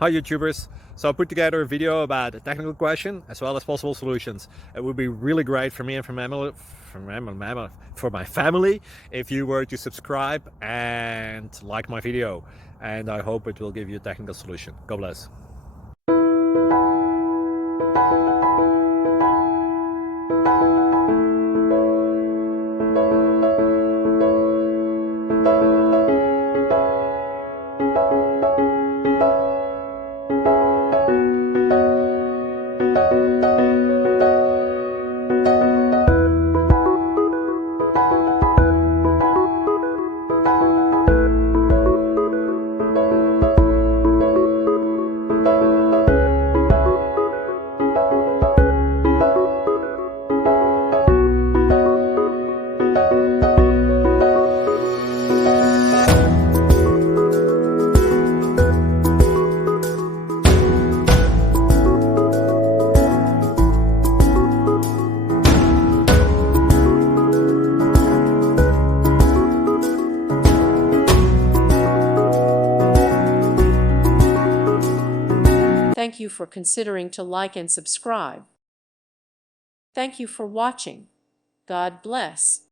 Hi YouTubers! So I put together a video about a technical question as well as possible solutions. It would be really great for me and for my family if you were to subscribe and like my video, and I hope it will give you a technical solution. God bless. Thank you for considering to like and subscribe. Thank you for watching. God bless.